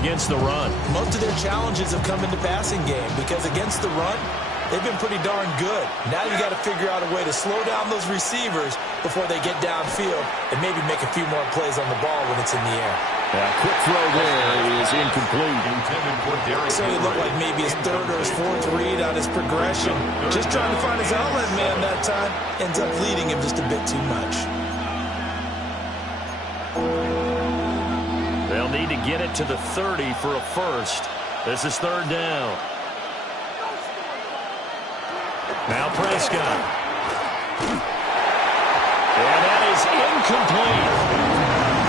against the run. Most of their challenges have come in the passing game because against the run, they've been pretty darn good. Now you got to figure out a way to slow down those receivers before they get downfield and maybe make a few more plays on the ball when it's in the air. Quick throw there is incomplete. So it looked like maybe his third or his fourth read on his progression. Just trying to find his outlet man that time. Ends up leading him just a bit too much. They'll need to get it to the 30 for a first. This is third down. Now Prescott. And that is incomplete.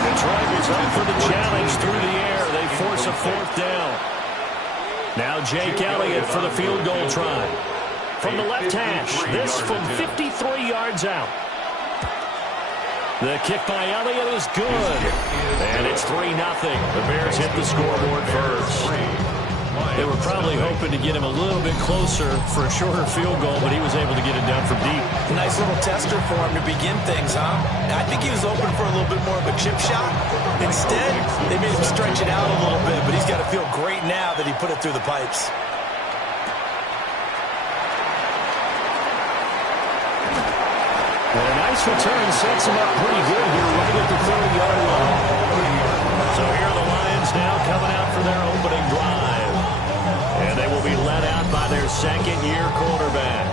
Detroit is up for the challenge through the air. They force a fourth down. Now Jake Elliott for the field goal try. From the left hash, this from 53 yards out. The kick by Elliott is good. And it's 3-0. The Bears hit the scoreboard first. They were probably hoping to get him a little bit closer for a shorter field goal, but he was able to get it down from deep. Nice little tester for him to begin things, huh? I think he was open for a little bit more of a chip shot. Instead, they made him stretch it out a little bit, but he's got to feel great now that he put it through the pipes. And a nice return sets him up pretty good here, right at the 30-yard line. So here are the Lions now coming out for their opening drive. And they will be led out by their second-year quarterback.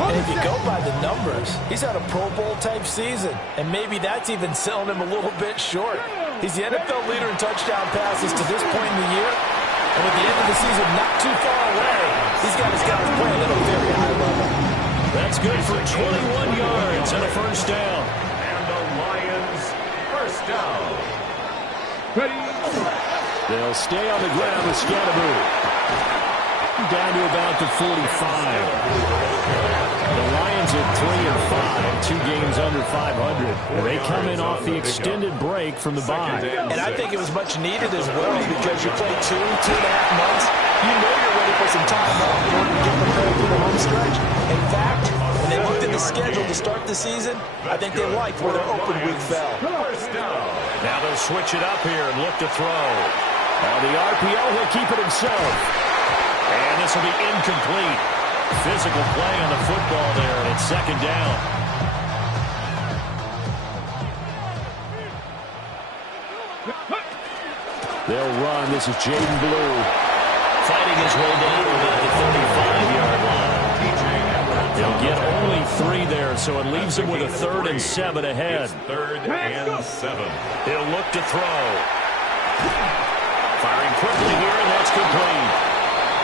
And if you go by the numbers, he's had a Pro Bowl-type season, and maybe that's even selling him a little bit short. He's the NFL leader in touchdown passes to this point in the year, and at the end of the season, not too far away, he's got his guys playing at a very high level. That's good for 21 yards and a first down. And the Lions, first down. Ready? They'll stay on the ground with Scatterby. Down to about the 45. The Lions at 3-5, 2 games under 500. They come in off the extended break from the bye. And I think it was much needed as well because you play 2.5 months. You know you're ready for some time off in order to get prepared for the home stretch. In fact, when they looked at the schedule to start the season, I think they liked where their open week fell. Now they'll switch it up here and look to throw. On the RPO, he'll keep it himself. And this will be incomplete. Physical play on the football there, and it's second down. They'll run. This is Jaden Blue. Fighting his way down to about the 35-yard line. They'll get only 3 there, so it leaves him with a 3rd and 7 ahead. It's 3rd and 7. He'll look to throw. Firing quickly here, and that's complete.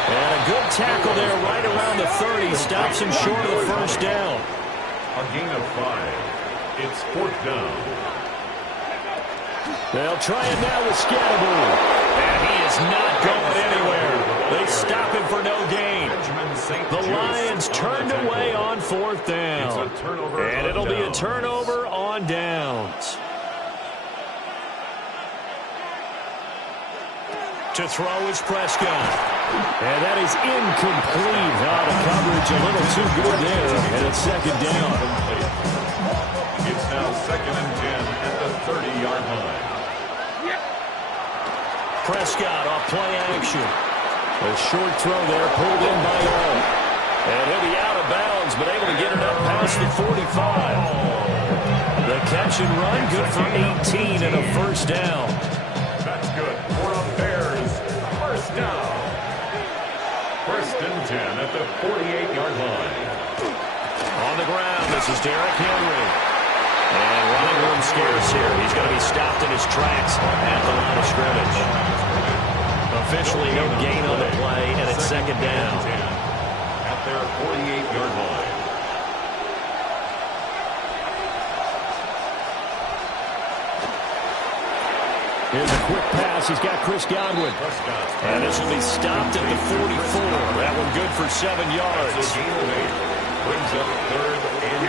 And a good tackle there right around the 30. Stops him short of the first down. A gain of 5. It's 4th down. They'll try it now with Scatterby. And he is not going anywhere. They stop him for no gain. The Lions turned away on 4th down. And it'll be a turnover on downs. To throw is Prescott. And that is incomplete. Out of coverage, a little too good there. And it's second down. It's now 2nd and 10 at the 30-yard line. Prescott off play action. A short throw there pulled in by All. And he'll be out of bounds, but able to get it up past the 45. The catch and run, good for 18 and a first down. That's good for the Bears. First down. 1st and 10 at the 48-yard line. On the ground, this is Derrick Henry. And running room scarce here. He's going to be stopped in his tracks at the line of scrimmage. Officially no gain on the play, and it's second down. At their 48-yard line. Here's a quick pass. He's got Chris Godwin. And this will be stopped at the 44. That one good for 7 yards. Brings up 3rd and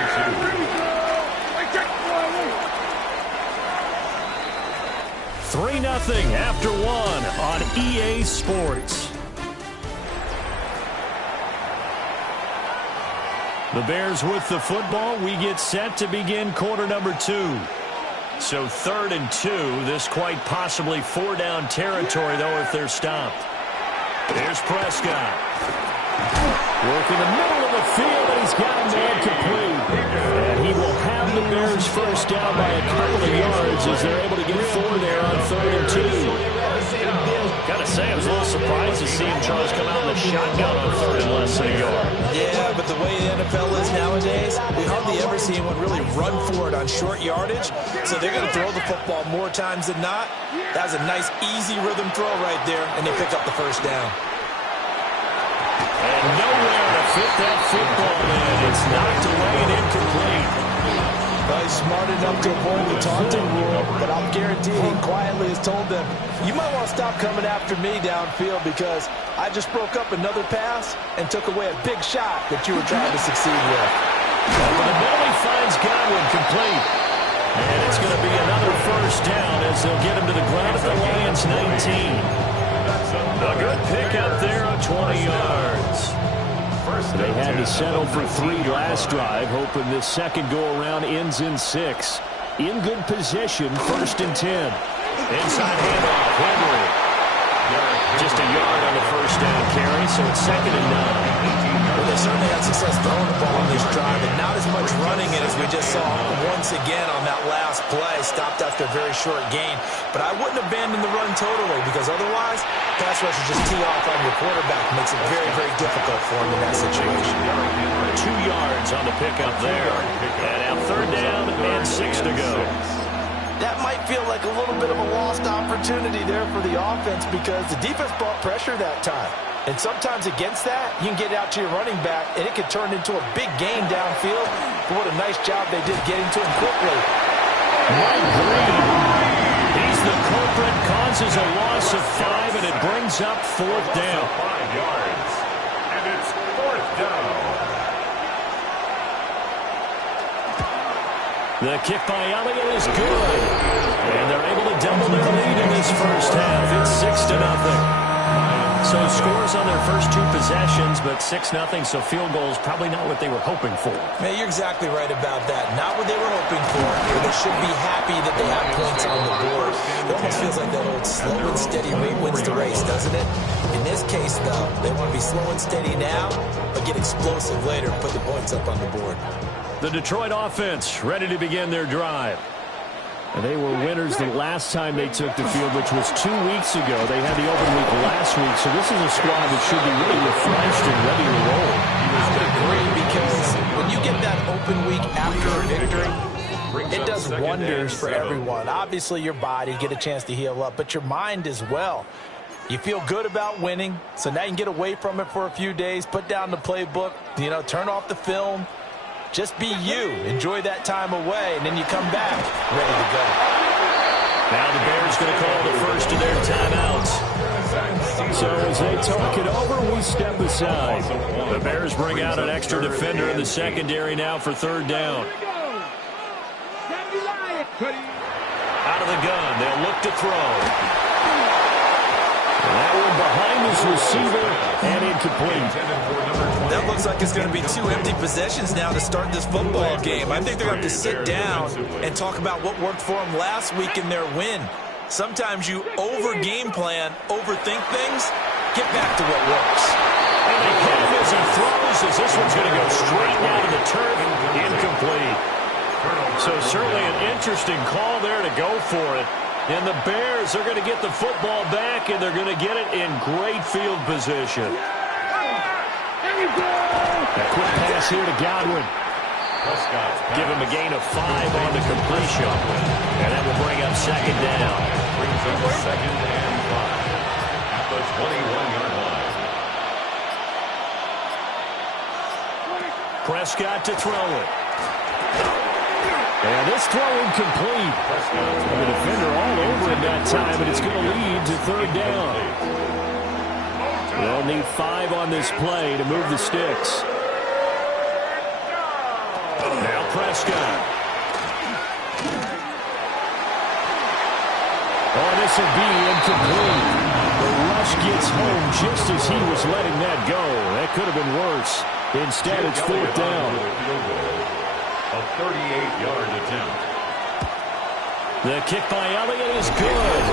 2. 3-0 after 1 on EA Sports. The Bears with the football. We get set to begin quarter number 2. So 3rd and 2. This quite possibly 4-down territory, though, if they're stopped. There's Prescott. Working the middle of the field, and he's got a man complete. And he will have the Bears first down by a couple of yards as they're able to get 4 there on 3rd and 2. Gotta say, I was a little surprised to see him, Charles, come out in the shotgun on 3rd and less than a yard. Yeah, but the way the NFL is nowadays, we hardly ever see anyone really run for it on short yardage. So they're going to throw the football more times than not. That was a nice, easy rhythm throw right there, and they pick up the first down. And nowhere to fit that football in. It's knocked away and incomplete. Well, he's smart enough to avoid the taunting rule, but I'm guaranteed he quietly has told them, you might want to stop coming after me downfield because I just broke up another pass and took away a big shot that you were trying to succeed with. Over the middle, he finds Godwin complete. And it's going to be another first down as they'll get him to the ground at the Lions 19. A good pick up there on 20 yards. They had to settle for 3 last drive, hoping this second go-around ends in 6. In good position, 1st and 10. Inside handoff, Henry. Just a yard on the first down carry, so it's 2nd and 9. Well, they certainly had success throwing the ball on this drive, and not as much running it as we just saw once again on that last play. Stopped after a very short gain. But I wouldn't abandon the run totally, because otherwise, pass rush is just tee off on your quarterback. Makes it very, very difficult for him in that situation. 2 yards on the pickup there. And now 3rd down and 6 to go. That might feel like a little bit of a lost opportunity there for the offense because the defense brought pressure that time. And sometimes against that, you can get out to your running back, and it could turn into a big gain downfield. But what a nice job they did getting to him quickly. Mike Green, he's the culprit, causes a loss of 5, and it brings up 4th down. 5 yards, and it's 4th down. The kick by Elliott is good. And they're able to double their lead in this first half. It's 6-0. So scores on their first 2 possessions, but 6-0, so field goals probably not what they were hoping for. Man, you're exactly right about that. Not what they were hoping for, but they should be happy that they have points on the board. It almost feels like that old slow and steady rate wins the race, doesn't it? In this case, though, they want to be slow and steady now, but get explosive later and put the points up on the board. The Detroit offense ready to begin their drive. And they were winners the last time they took the field, which was 2 weeks ago. They had the open week last week, so this is a squad that should be really refreshed and ready to roll. I would agree, because when you get that open week after a victory, it does wonders for everyone. Obviously, your body, get a chance to heal up, but your mind as well. You feel good about winning, so now you can get away from it for a few days, put down the playbook, turn off the film. Just be you. Enjoy that time away, and then you come back ready to go. Now the Bears going to call the first of their timeouts. So as they talk it over, we step aside. The Bears bring out an extra defender in the secondary now for 3rd down. Out of the gun, they'll look to throw. That one behind his receiver and incomplete. That looks like it's going to be 2 empty possessions now to start this football game. I think they're going to have to sit down and talk about what worked for them last week in their win. Sometimes you over-game plan, overthink things, get back to what works. And they hit him as he throws, as this one's going to go straight down to the turf, incomplete. So certainly an interesting call there to go for it. And the Bears are going to get the football back, and they're going to get it in great field position. A quick pass here to Godwin. Give him a gain of 5 on the completion. And that will bring up 2nd down. Brings up 2nd and 5 at the 21-yard line. Prescott to throw it. And this throw incomplete. The defender all over him that time, but it's going to lead to 3rd down. They'll need 5 on this play to move the sticks. Now Prescott. Oh, this will be incomplete. The rush gets home just as he was letting that go. That could have been worse. Instead, it's 4th down. A 38-yard attempt. The kick by Elliott is good.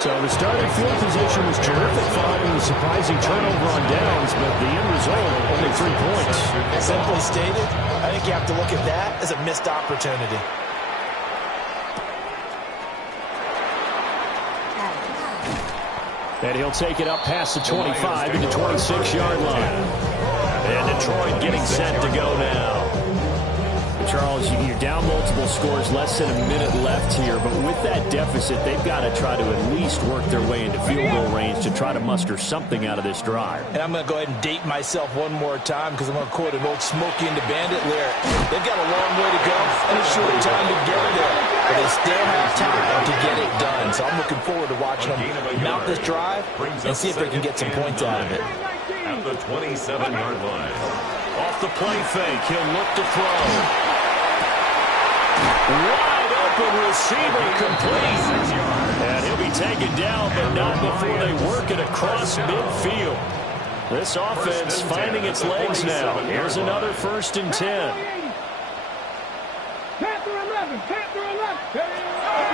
So the starting field position was terrific following the surprising turnover on downs, but the end result, only 3 points. Simply stated, I think you have to look at that as a missed opportunity. And he'll take it up past the 25 to the 26-yard line. And Detroit getting set to go now. Charles, you're down multiple scores, less than a minute left here, but with that deficit, they've got to try to at least work their way into field goal range to try to muster something out of this drive. And I'm going to go ahead and date myself one more time because I'm going to quote an old Smokey and the Bandit lyric. They've got a long way to go and a short time to get there, but they still have time to get it done. So I'm looking forward to watching them mount this drive and see if they can get some points out of it. At the 27-yard line. Off the play fake, he'll look to throw. Wide open receiver complete. And he'll be taken down, but not before they work it across midfield. This offense finding its legs now. Here's another 1st and 10.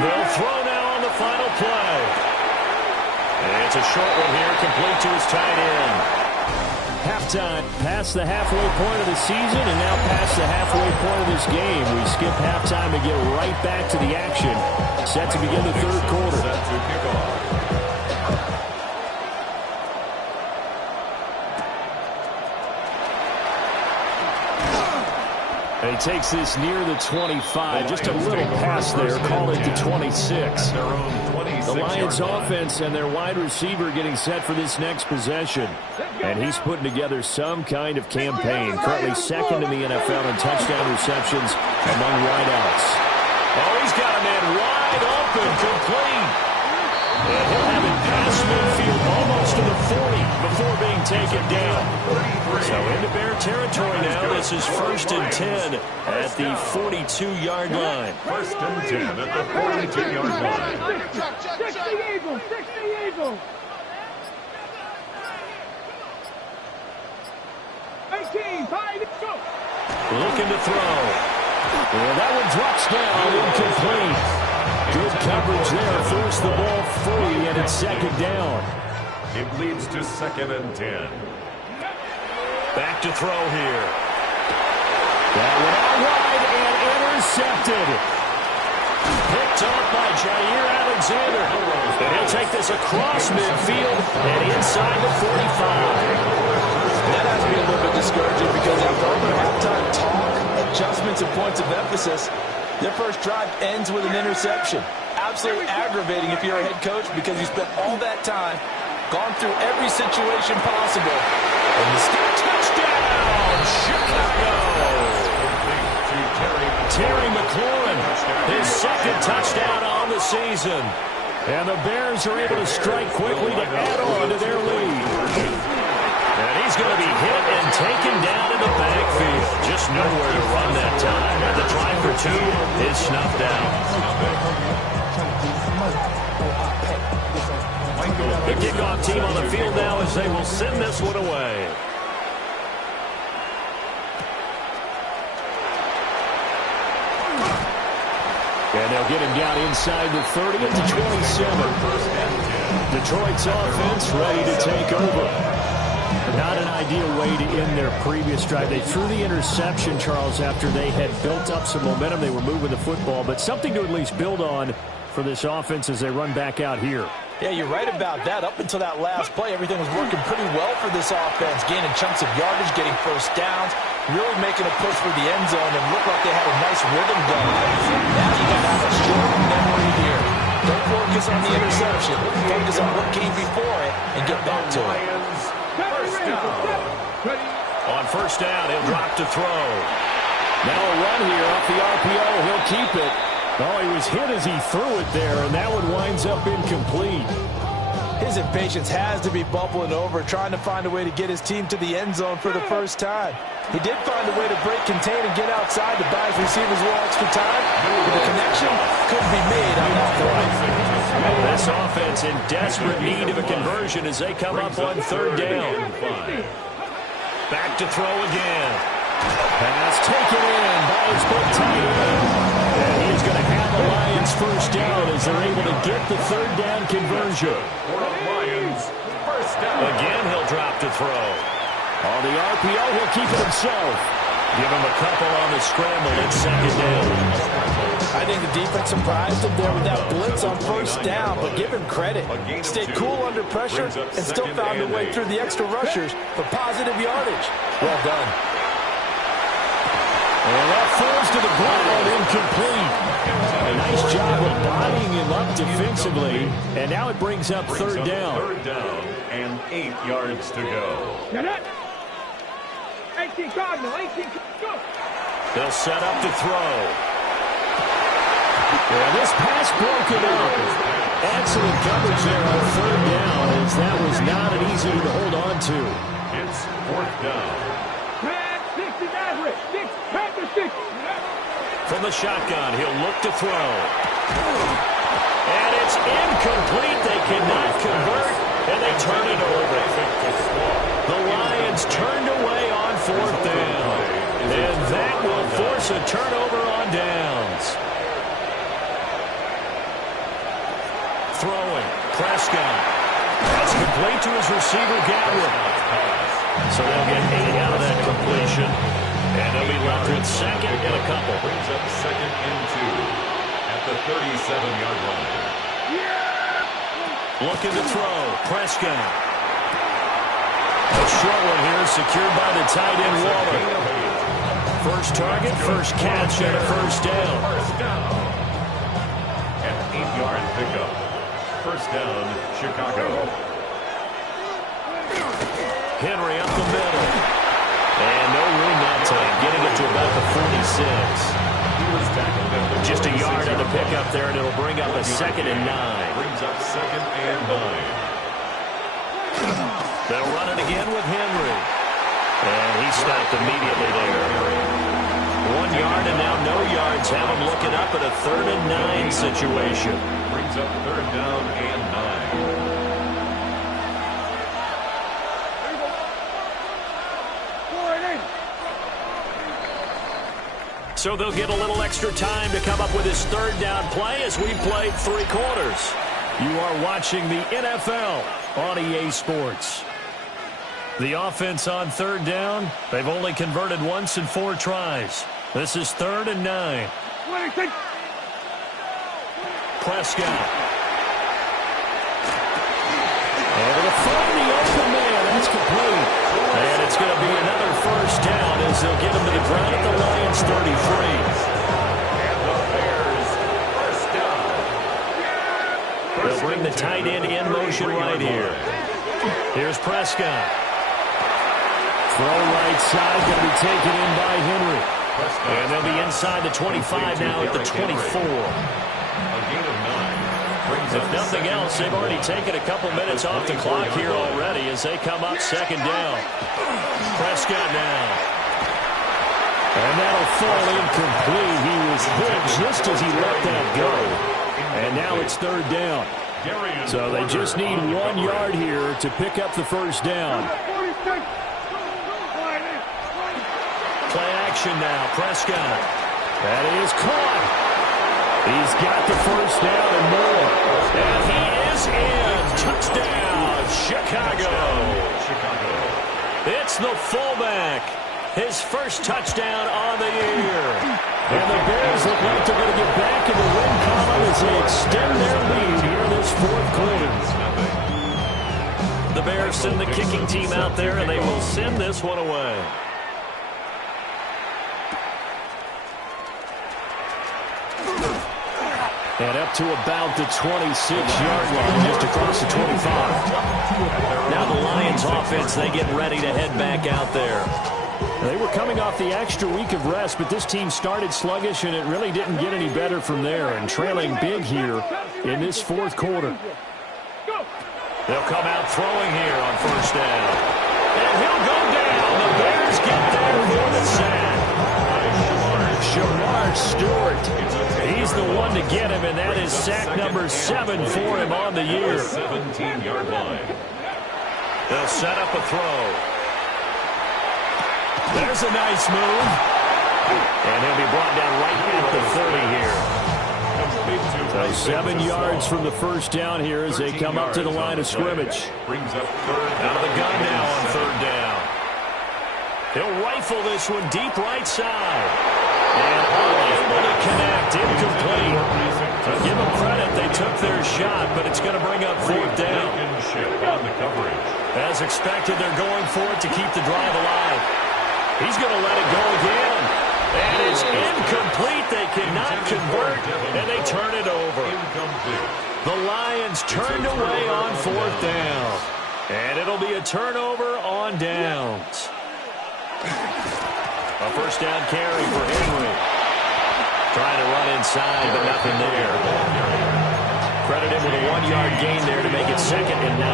They'll throw now on the final play. And it's a short one here, complete to his tight end. Halftime, past the halfway point of the season, and now past the halfway point of this game. We skip halftime and get right back to the action. Set to begin the 3rd quarter. Set to kick off. And he takes this near the 25. Just a little pass there. Call it the 26. The Lions offense and their wide receiver getting set for this next possession. And he's putting together some kind of campaign. Currently 2nd in the NFL in touchdown receptions among wideouts. Oh, he's got a man wide open, complete. And he'll have it past midfield almost to the 40 before being taken down. So into Bear territory now. This is 1st and 10 at the 42-yard line. 1st and 10 at the 42-yard line. 60 Eagles, 60 Eagles. 18, five, go. Looking to throw. Well, that one drops down, incomplete. Good coverage there. Forced the ball free, and it's 2nd down. It leads to 2nd and 10. Back to throw here. That one out wide and intercepted. Picked off by Jair Alexander. And he'll take this across midfield and inside the 45. That has to be a little bit discouraging because after all the halftime talk, adjustments, and points of emphasis, their first drive ends with an interception. Absolutely aggravating if you're a head coach because you spent all that time, gone through every situation possible. And the touchdown, Chicago! Terry McLaurin, his 2nd touchdown on the season. And the Bears are able to strike quickly to add on to their lead. And he's going to be hit and taken down in the backfield. Just nowhere to run that time. And the try for 2 is snuffed out. The kickoff team on the field now as they will send this one away. And they'll get him down inside the 30 at the 27. Detroit's offense ready to take over. Not an ideal way to end their previous drive. They threw the interception, Charles, after they had built up some momentum. They were moving the football, but something to at least build on for this offense as they run back out here. Yeah, you're right about that. Up until that last play, everything was working pretty well for this offense, gaining chunks of yardage, getting first downs, really making a push for the end zone, and looked like they had a nice rhythm going. Now you got to have a short memory here. Don't focus on the interception. Focus on what came before it and get back to it. On 1st down, he'll drop to throw. Now a run here off the RPO. He'll keep it. Oh, he was hit as he threw it there, and that one winds up incomplete. His impatience has to be bubbling over, trying to find a way to get his team to the end zone for the first time. He did find a way to break contain and get outside to buy his receivers a little extra time, but the connection couldn't be made on that throw. This offense in desperate need of a conversion as they come up on 3rd down. Back to throw again. Pass taken in by his big tight end. And he's going to have the Lions nice first down as they're able to get the third down conversion. Lions, first down. Again, he'll drop to throw. On the RPO, he'll keep it himself. Give him a couple on the scramble. It's second down. I think the defense surprised him there with that blitz on first down, but give him credit. Stayed cool under pressure and still found a way through the extra rushers for positive yardage. Well done. And that falls to the ground, incomplete. A nice job of bodying him up defensively, and now it brings up third down. Third down and 8 yards to go. Get it. 18 Cardinal, 18, go. They'll set up to throw. Yeah, this pass broken up. Excellent coverage there on third down, as that was not an easy one to hold on to. It's fourth down. 60 Nazareth, 6, 60. From the shotgun, he'll look to throw. And it's incomplete. They cannot convert, and they turn it over. The Lions turned away on fourth down, and that will force a turnover on downs. Throwing, Prescott. That's complete to his receiver, Godwin. So they'll get 8 out of that completion. And they'll be left with second and a couple. Brings up second and 2 at the 37-yard line. Looking to throw, Prescott. A short one here, secured by the tight end, Waller. First target, first catch, and a first down. First down. An 8-yard pickup. First down, Chicago. Henry up the middle. And no room that time, getting it to about the 46. He was tackled at the Just a yard on the pickup there, and it'll bring up a second and 9. Brings up second and 9. They'll run it again with Henry. And he stopped immediately there. 1 yard and now no yards. Have him looking up at a third and 9 situation. Brings up third down and 9. So they'll get a little extra time to come up with his third down play as we played 3 quarters. You are watching the NFL on EA Sports. The offense on third down, they've only converted once in 4 tries. This is third and 9. Prescott. Able to find the open man. That's complete. And it's going to be another first down as they'll get him to the ground at the Lions 33. And the Bears, first down. They'll bring the tight end in motion right here. Here's Prescott. Throw right side, going to be taken in by Henry. And they'll be inside the 25 now at the 24. A gain of 9. If nothing else, they've already taken a couple minutes off the clock here already as they come up second down. Prescott now. And that'll fall incomplete. He was hit just as he let that go. And now it's third down. So they just need 1 yard here to pick up the first down. Play action now. Prescott. That is caught. He's got the first down and more. And he is in. Touchdown, Chicago. It's the fullback. His first touchdown on the year. And the Bears look like they're going to get back in the win column as they extend their lead here in this fourth quarter. The Bears send the kicking team out there, and they will send this one away. And up to about the 26-yard line, just across the 25. Now the Lions offense, they get ready to head back out there. They were coming off the extra week of rest, but this team started sluggish, and it really didn't get any better from there, and trailing big here in this fourth quarter. They'll come out throwing here on first down. And he'll go down. The Bears get there for the sack. Shamar Stewart. He's the one to get him, and that is sack number 7 for him on the year. 17-yard line. They'll set up a throw. There's a nice move. And he'll be brought down right at the 30 here. Complete to So 7 yards from the first down here as they come up to the line of scrimmage. Brings up third. Out of the gun now on third down. He'll rifle this one deep right side. And unable to connect. Incomplete. So give them credit. They took their shot, but it's going to bring up fourth down. On the coverage. As expected, they're going for it to keep the drive alive. He's going to let it go again. And it's incomplete. They cannot convert, and they turn it over. The Lions turned away on fourth down. And it'll be a turnover on downs. A first down carry for Henry. Trying to run inside, but nothing there. Credit him with a 1-yard gain there to make it 2nd and 9.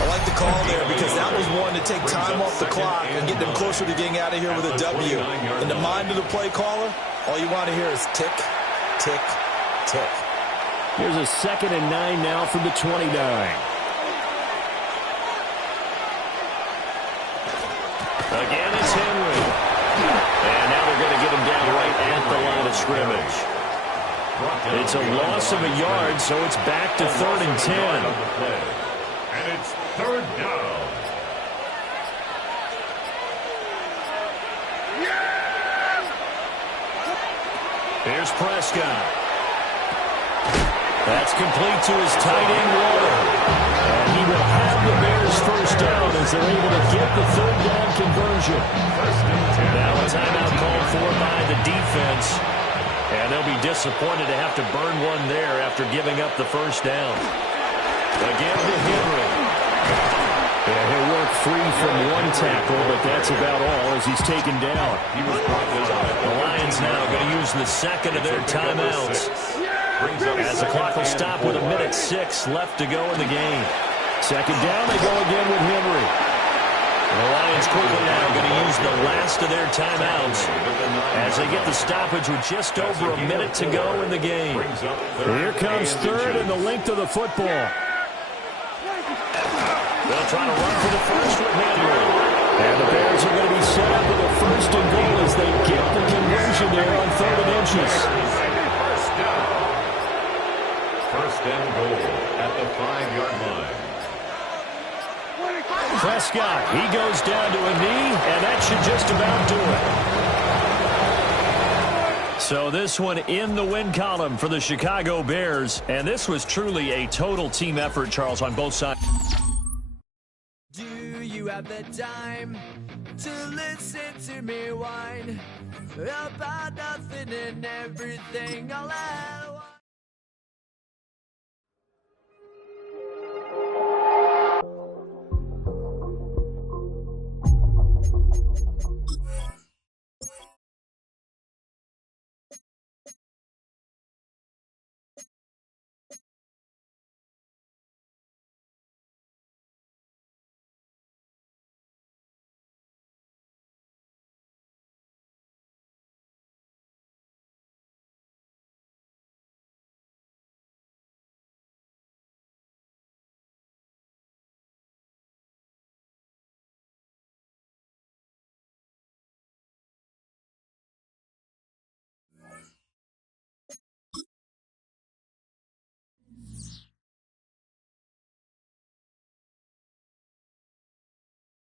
I like the call there because that was one to take time off the clock and get them closer to getting out of here with a W. In the mind of the play caller, all you want to hear is tick, tick, tick. Here's a 2nd and 9 now from the 29. Again, it's Henry. And now they're going to get him down right at the line of scrimmage. It's a loss of a yard, so it's back to 3rd and 10. And it's third down. Here's Prescott. That's complete to his tight end, Warren. And he will have the Bears first down as they're able to get the third down conversion. Now a timeout called for by the defense. And they'll be disappointed to have to burn one there after giving up the first down. Again to Henry. Yeah, he'll work free from one tackle, but that's about all as he's taken down. The Lions now going to use the second of their timeouts. As the clock will stop with 1:06 left to go in the game. Second down, they go again with Henry. The Lions quickly now going to use the last of their timeouts as they get the stoppage with just over a minute to go in the game. Here comes third and the length of the football. They'll try to run for the first with Henry. And the Bears are going to be set up with a first and goal as they get the conversion there on 3rd and inches. First and goal at the 5-yard line. Prescott, he goes down to a knee, and that should just about do it. So this one in the win column for the Chicago Bears. And this was truly a total team effort, Charles, on both sides. Do you have the time to listen to me whine about nothing and everything all at once?